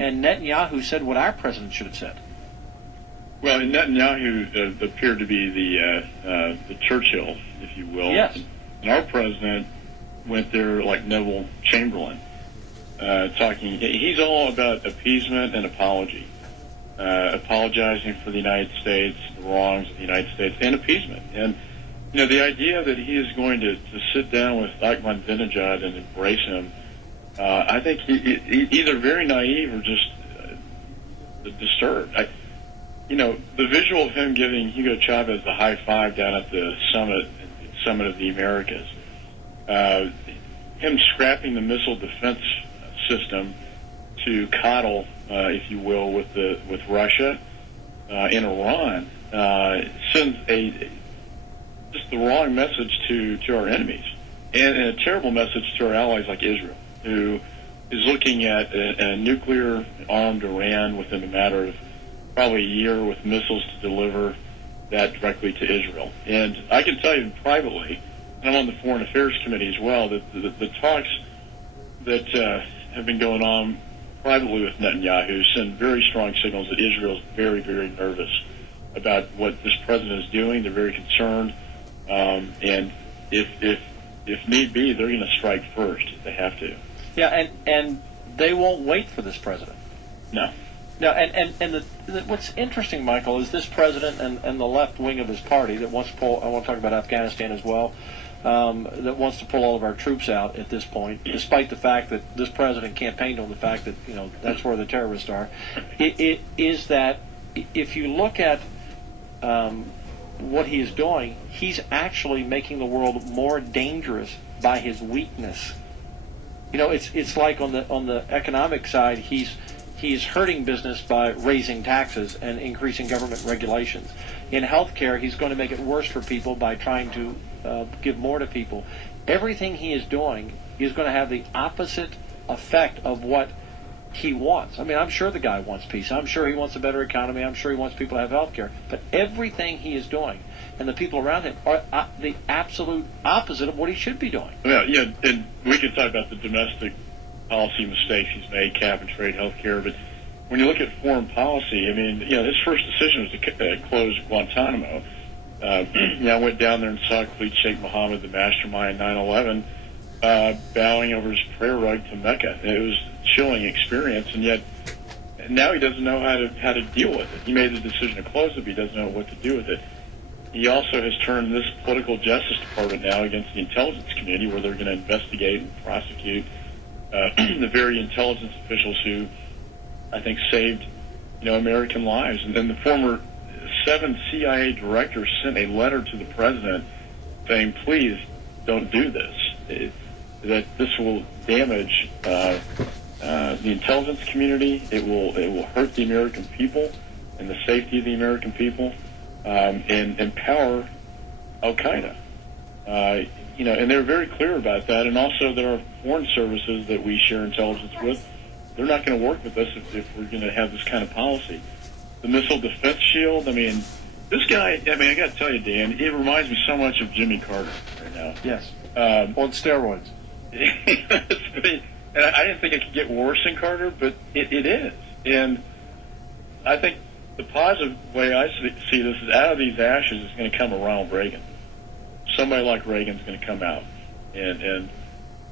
And Netanyahu said what our president should have said. Well, Netanyahu appeared to be the Churchill, if you will. Yes. And our president went there like Neville Chamberlain, talking. He's all about appeasement and apology, apologizing for the United States, the wrongs of the United States, and appeasement. And the idea that he is going to sit down with Ahmadinejad and embrace him, I think he either very naive or just disturbed. The visual of him giving Hugo Chavez the high five down at the summit of the Americas, him scrapping the missile defense system to coddle, if you will, with Russia and Iran, sends just the wrong message to our enemies, and a terrible message to our allies like Israel, who is looking at a nuclear-armed Iran within a matter of probably a year with missiles to deliver that directly to Israel. And I can tell you privately, and I'm on the Foreign Affairs Committee as well, that the talks that have been going on privately with Netanyahu send very strong signals that Israel is very, very nervous about what this president is doing. They're very concerned. And if need be, they're going to strike first if they have to. Yeah, and they won't wait for this president. No. No, and what's interesting, Michael, is this president and the left wing of his party that wants to pull. I want to talk about Afghanistan as well. That wants to pull all of our troops out at this point, despite the fact that this president campaigned on the fact that that's where the terrorists are. It is that if you look at what he is doing, he's actually making the world more dangerous by his weakness. It's like on the economic side, he's hurting business by raising taxes and increasing government regulations. In healthcare, he's going to make it worse for people by trying to give more to people. Everything he is doing is going to have the opposite effect of what he wants. I mean, I'm sure the guy wants peace. I'm sure he wants a better economy. I'm sure he wants people to have health care. But everything he is doing and the people around him are the absolute opposite of what he should be doing. Yeah, and we can talk about the domestic policy mistakes he's made, cap and trade, health care, but when you look at foreign policy, I mean, his first decision was to close Guantanamo. I went down there and saw Khalid Sheikh Mohammed, the mastermind 9/11, bowing over his prayer rug to Mecca. It was a chilling experience, and yet now he doesn't know how to deal with it. He made the decision to close it, but he doesn't know what to do with it. He also has turned this political justice department now against the intelligence community, where they're going to investigate and prosecute the very intelligence officials who, I think, saved American lives. And then the former 7 CIA directors sent a letter to the president saying, please don't do this, that this will damage the intelligence community, it will hurt the American people and the safety of the American people, and empower Al-Qaeda. And they're very clear about that. And also there are foreign services that we share intelligence with. They're not going to work with us if we're going to have this kind of policy. The missile defense shield, I mean, this guy, I got to tell you, Dan, it reminds me so much of Jimmy Carter right now. Yes. On steroids. And I didn't think it could get worse than Carter, but it is. And I think the positive way I see this is out of these ashes is going to come a Ronald Reagan. Somebody like Reagan's going to come out. And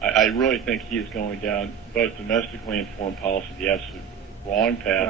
I really think he is going down, both domestically and foreign policy, the absolute wrong path. Right.